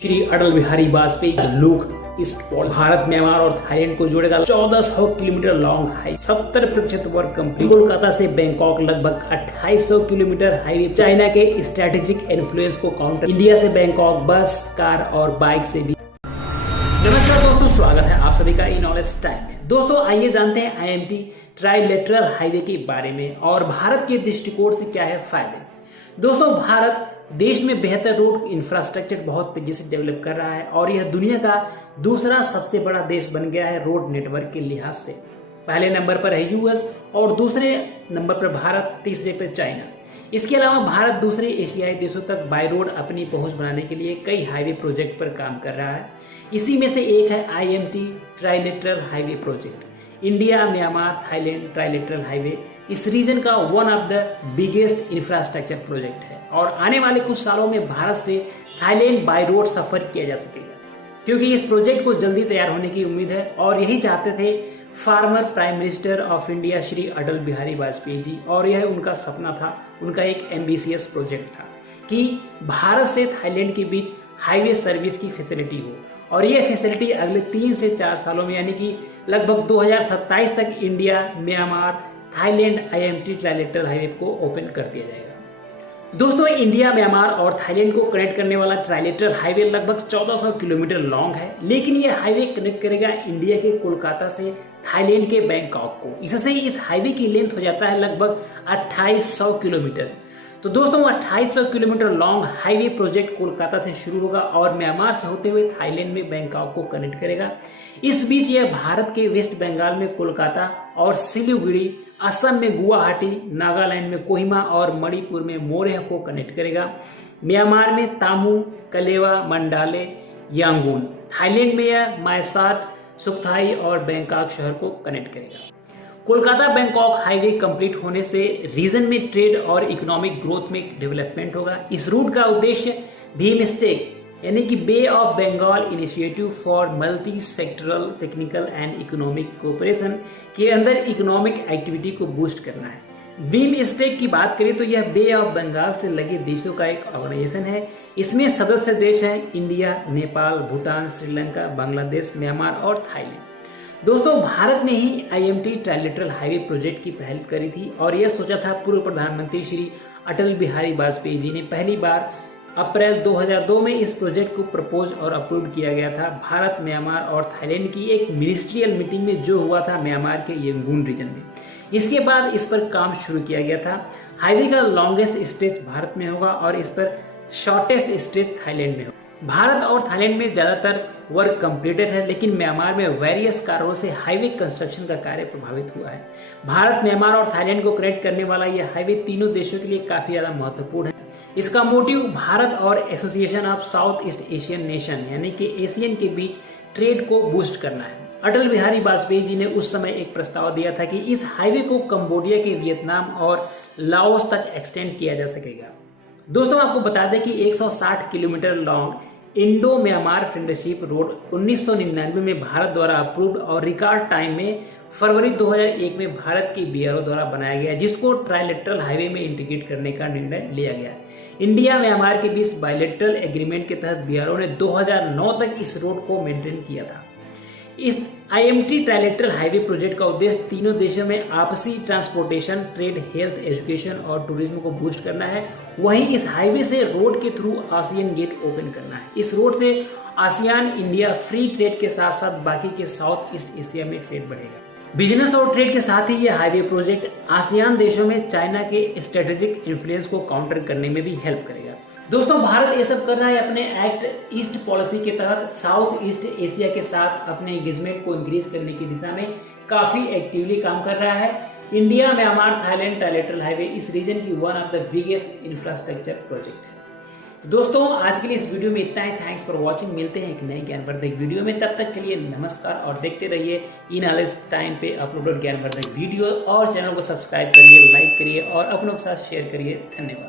श्री अटल बिहारी वाजपेयी लोक east Paul Bharat, Myanmar और Thailand को जोड़ेगा 1400 kilometre long highway, 70% work complete. Kolkata से बैंकॉक लगभग 2800 किलोमीटर हाईवे, चाइना के स्ट्रेटेजिक इन्फ्लुएंस को काउंटर। इंडिया से बैंकॉक बस, कार और बाइक से भी। नमस्कार दोस्तों, स्वागत है आप सभी का ई नॉलेज टाइम में। दोस्तों आइए जानते हैं IMT ट्राइलेटरल हाईवे के बारे में और भारत के दृष्टिकोण से क्या है फायदे। दोस्तों भारत देश में बेहतर रोड इंफ्रास्ट्रक्चर बहुत तेजी से डेवलप कर रहा है और यह दुनिया का दूसरा सबसे बड़ा देश बन गया है रोड नेटवर्क के लिहाज से। पहले नंबर पर है यूएस और दूसरे नंबर पर भारत, तीसरे पर चाइना। इसके अलावा भारत दूसरे एशियाई देशों तक बाय रोड अपनी पहुंच बनाने के लिए कई हाईवे प्रोजेक्ट पर काम कर रहा है। इसी में से एक है IMT trilateral highway project. India, Myanmar, Thailand trilateral highway इस रीजन का one of the biggest infrastructure project है और आने वाले कुछ सालों में भारत से थाईलैंड बाय रोड सफर किया जा सकेगा, क्योंकि इस प्रोजेक्ट को जल्दी तैयार होने की उम्मीद है और यही चाहते थे former prime minister of India Shri Atal Bihari Vajpayee ji. और यह उनका सपना था, उनका एक एम्बिशियस प्रोजेक्ट था कि भारत से थाईलैंड के बीच हाईवे सर्विस की फैसिलिटी हो और यह फैसिलिटी अगले 3 से 4 सालों में यानी कि लगभग 2027 तक India, Myanmar, Thailand IMT trilateral highway को ओपन कर दिया जाएगा। दोस्तों इंडिया, म्यांमार और थाईलैंड को कनेक्ट करने वाला ट्राइलेटरल हाईवे लगभग 1400 किलोमीटर लॉन्ग है, लेकिन यह हाईवे कनेक्ट करेगा इंडिया के कोलकाता से थाईलैंड के बैंकॉक को। इससे इस हाईवे की लेंथ हो जाता है लगभग 2800 किलोमीटर। तो दोस्तों 2800 kilometre long highway project Kolkata से शुरू होगा और म्यांमार से होते हुए थाईलैंड में बैंकॉक को कनेक्ट करेगा। इस बीच यह भारत के वेस्ट बंगाल में कोलकाता और सिलीगुड़ी, असम में गुवाहाटी, नागालैंड में कोहिमा और मणिपुर में मोरेह को कनेक्ट करेगा। म्यांमार में तामू, कलेवा, मंडाले, यांगून, थाईलैंड में यह मायसाट, सुखथाई और बैंकॉक शहर को कनेक्ट करेगा। कोलकाता बैंकॉक हाईवे कंप्लीट होने से रीजन में ट्रेड और इकोनॉमिक ग्रोथ में डेवलपमेंट होगा। इस रूट का उद्देश्य बीमस्टेक यानी कि bay of Bengal initiative for multi sectoral technical and economic cooperation के अंदर इकोनॉमिक एक्टिविटी को बूस्ट करना है। बीमस्टेक की बात करें तो यह बे ऑफ बंगाल से लगे देशों का एक ऑर्गेनाइजेशन है। इसमें सदस्य देश हैं इंडिया, नेपाल, भूटान, श्रीलंका, बांग्लादेश, म्यांमार और थाईलैंड। दोस्तों भारत ने ही IMT ट्राइलेटरल हाईवे प्रोजेक्ट की पहल करी थी और यह सोचा था पूर्व प्रधानमंत्री श्री अटल बिहारी वाजपेयी जी ने। पहली बार अप्रैल 2002 में इस प्रोजेक्ट को प्रपोज और अप्रूव किया गया था भारत, म्यांमार और थाईलैंड की एक मिनिस्ट्रियल मीटिंग में, जो हुआ था म्यांमार के यंगून रीजन में। इसके बाद इस पर काम शुरू किया गया था। हाईवे का लॉन्गेस्ट स्ट्रेच भारत में होगा और इस पर शॉर्टेस्ट स्ट्रेच थाईलैंड में होगा। भारत और थाईलैंड में ज्यादातर वर्क कंप्लीटेड है, लेकिन म्यांमार में वेरियस कारणों से हाईवे कंस्ट्रक्शन का कार्य प्रभावित हुआ है। भारत, म्यांमार और थाईलैंड को कनेक्ट करने वाला यह हाईवे तीनों देशों के लिए काफी ज्यादा महत्वपूर्ण है। इसका मोटिव भारत और association of south east Asian nation यानी कि एशियन के बीच ट्रेड को बूस्ट करना है। अटल बिहारी वाजपेयी जी ने उस समय एक प्रस्ताव दिया था कि इस हाईवे को कंबोडिया के वियतनाम और लाओस तक एक्सटेंड किया जा सकेगा। दोस्तों आपको बता दें कि 160 kilometre long Indo Myanmar friendship road 1999 में भारत द्वारा अप्रूव्ड और रिकॉर्ड टाइम में फरवरी 2001 में भारत की BRO द्वारा बनाया गया, जिसको ट्राइलेटरल हाईवे में इंटीग्रेट करने का निर्णय लिया गया। इंडिया म्यांमार के बीच बायलेटरल एग्रीमेंट के तहत BRO ने 2009 तक इस रोड को मेंटेन किया था। इस IMT ट्राइलेटरल हाईवे प्रोजेक्ट का उद्देश्य तीनों देशों में आपसी ट्रांसपोर्टेशन, ट्रेड, हेल्थ, एजुकेशन और टूरिज्म को बूस्ट करना है। वहीं इस हाईवे से रोड के थ्रू आसियान गेट ओपन करना है। इस रोड से आसियान इंडिया फ्री ट्रेड के साथ साथ बाकी के साउथ ईस्ट एशिया में ट्रेड बढ़ेगा। बिजनेस और ट्रेड के साथ ही यह हाईवे प्रोजेक्ट आसियान देशों में चाइना के स्ट्रेटेजिक इन्फ्लुएंस को काउंटर करने में भी हेल्प करेगा। दोस्तों भारत ये सब कर रहा है अपने एक्ट ईस्ट पॉलिसी के तहत साउथ ईस्ट एशिया के साथ अपने एंगेजमेंट को इंक्रीज करने की दिशा में काफी एक्टिवली काम कर रहा है। India, Myanmar, Thailand trilateral highway इस रीजन की one of the biggest infrastructure project है। तो दोस्तों आज के लिए इस वीडियो में इतना ही। Thanks for watching. मिलते हैं एक नए ज्ञानवर्धक वीडियो में, तब तक के लिए नमस्कार और देखते रहिए ई नॉलेज टाइम पे अपलोडेड ज्ञानवर्धक वीडियो और चैनल को सब्सक्राइब करिए, लाइक करिए और अपनों के साथ शेयर करिए। धन्यवाद।